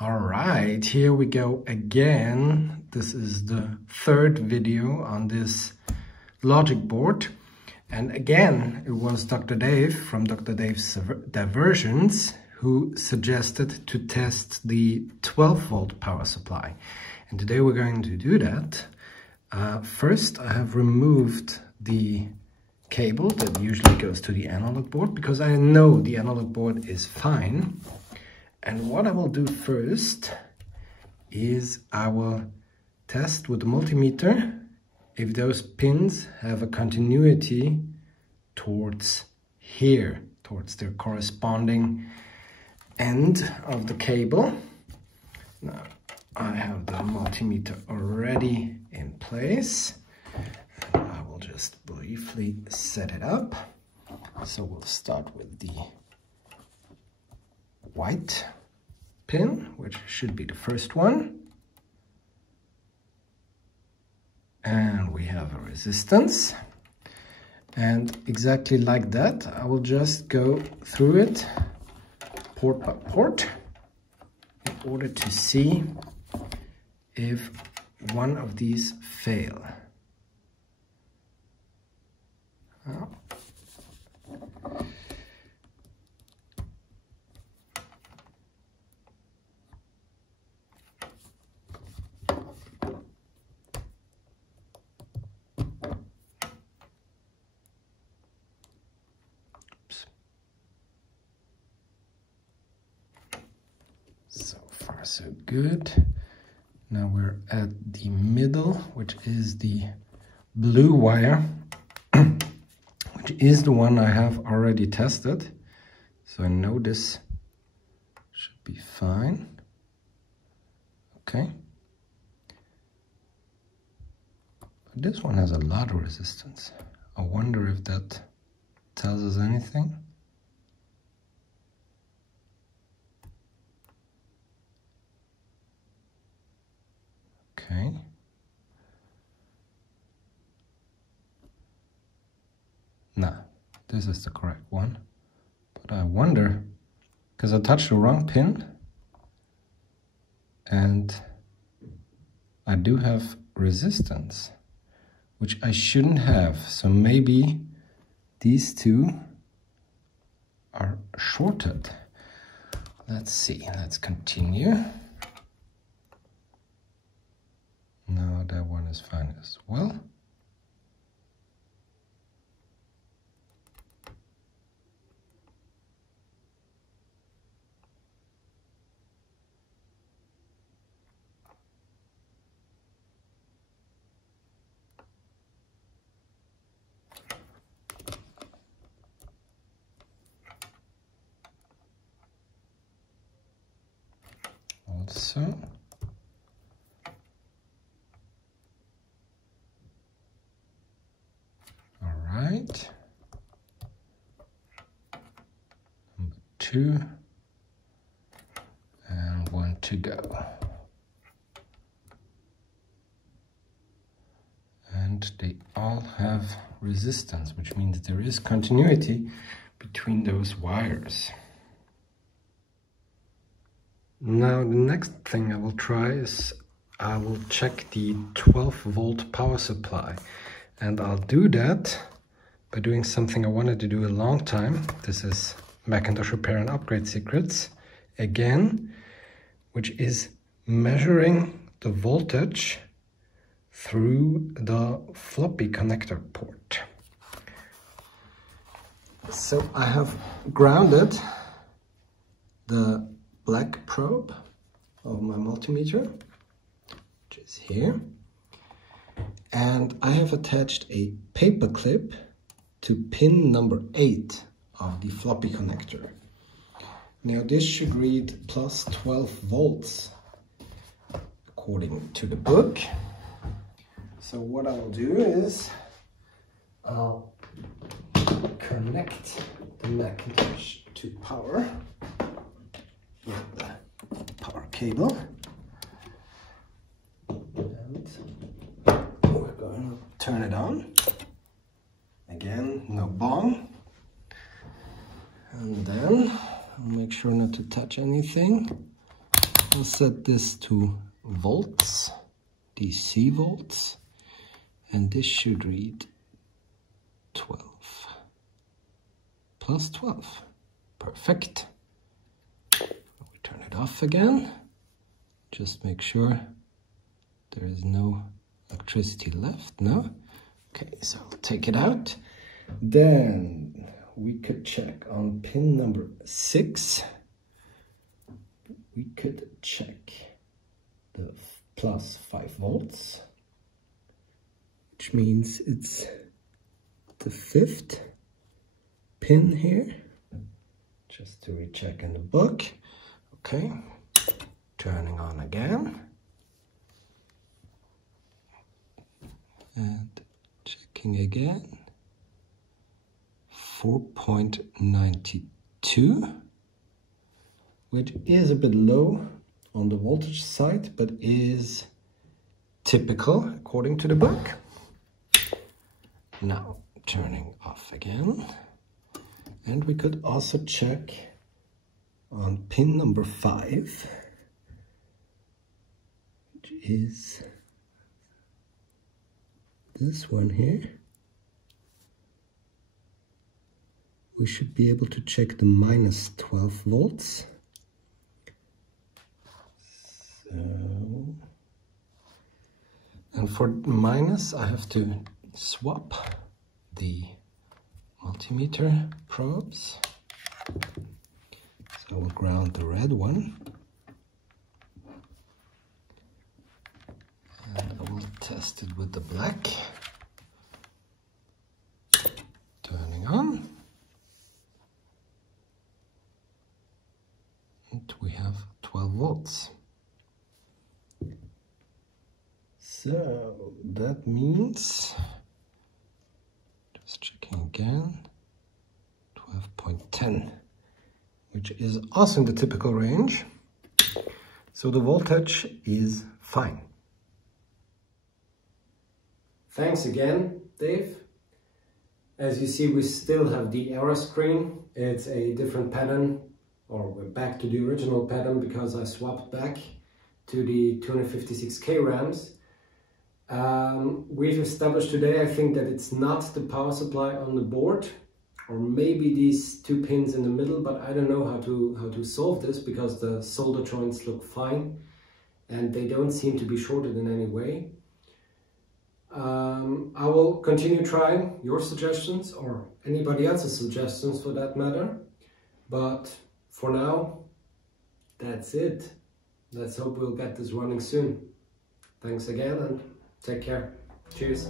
All right, here we go again. This is the third video on this logic board. And again, it was Dr. Dave from Dr. Dave's Diversions who suggested to test the 12-volt power supply. And today we're going to do that. First, I have removed the cable that usually goes to the analog board because I know the analog board is fine. And what I will do first is I will test with the multimeter if those pins have a continuity towards here, towards their corresponding end of the cable. Now I have the multimeter already in place. And I will just briefly set it up. So we'll start with the white pin, which should be the first one. And we have a resistance. And exactly like that, I will just go through it port by port in order to see if one of these fail. So far so good. Now we're at the middle, which is the blue wire, which is the one I have already tested. So I know this should be fine. Okay. But this one has a lot of resistance. I wonder if that tells us anything. Okay. Nah, this is the correct one. But I wonder, because I touched the wrong pin and I do have resistance, which I shouldn't have. So maybe these two are shorted. Let's see, let's continue. No, that one is fine as well. Also, right, number 2 and 1 to go. And they all have resistance, which means there is continuity between those wires. Now the next thing I will try is I will check the 12-volt power supply. And I'll do that by doing something I wanted to do a long time. This is Macintosh Repair and Upgrade Secrets again, which is measuring the voltage through the floppy connector port. So I have grounded the black probe of my multimeter, which is here. And I have attached a paper clip to pin number 8 of the floppy connector. Now this should read plus 12 volts according to the book. So what I will do is I'll connect the Macintosh to power with the power cable. And we're going to turn it on. Again, no bong. And then I'll make sure not to touch anything. I'll set this to volts, DC volts, and this should read 12 plus 12. Perfect. We turn it off again. Just make sure there is no electricity left. No? Okay, so I'll take it out. Then we could check on pin number 6. We could check the plus 5 volts, which means it's the 5th pin here. Just to recheck in the book. Okay, turning on again. And checking again. 4.92, which is a bit low on the voltage side, but is typical according to the book. Now turning off again. And we could also check on pin number 5, which is this one here. We should be able to check the minus 12 volts. So, and for minus, I have to swap the multimeter probes. So we'll ground the red one. And I will test it with the black. Turning on. And we have 12 volts. So that means, just checking again, 12.10, which is also in the typical range. So the voltage is fine. Thanks again, Dave. As you see, we still have the error screen. It's a different pattern, or we're back to the original pattern because I swapped back to the 256K RAMs. We've established today, I think, that it's not the power supply on the board, or maybe these 2 pins in the middle, but I don't know how to solve this because the solder joints look fine and they don't seem to be shorted in any way. I will continue trying your suggestions or anybody else's suggestions for that matter, but for now, that's it. Let's hope we'll get this running soon. Thanks again and take care. Cheers.